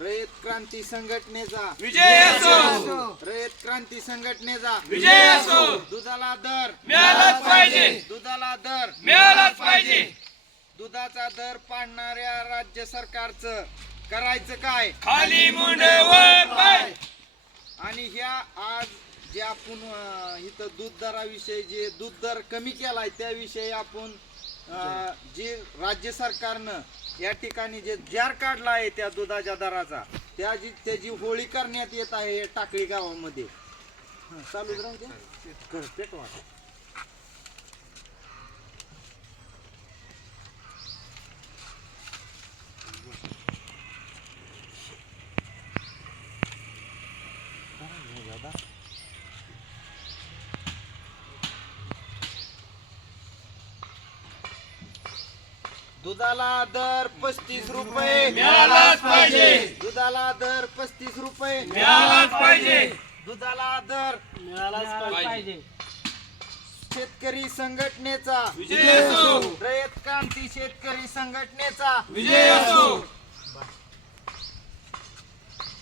रयत क्रांती संघटनेचा विजय असो, रयत क्रांती संघटनेचा विजय असो. दुधाला दर मिळालाच पाहिजे, दुधाला दर मिळालाच पाहिजे. दुधाचा दर पाडणाऱ्या राज्य सरकारचं करायचं काय? खाली मुंडे वर पाय. आणि ह्या आज जे आपण इथं दूध दराविषयी जे दूध दर कमी केलाय त्याविषयी आपण जे राज्य सरकारनं या ठिकाणी जे जार काढला आहे त्या दुधाच्या दराचा त्याची होळी करण्यात येत आहे टाकळी गावामध्ये. चालूच राहू द्या, पेटवा. दुधाला दर 35 रुपये मिळालाच पाहिजे, दुधाला दर 35 रुपये मिळालाच पाहिजे. दुधाला दर मिळालाच पाहिजे. शेतकरी संघटनेचा विजय असो, रयत क्रांती शेतकरी संघटनेचा विजय असो.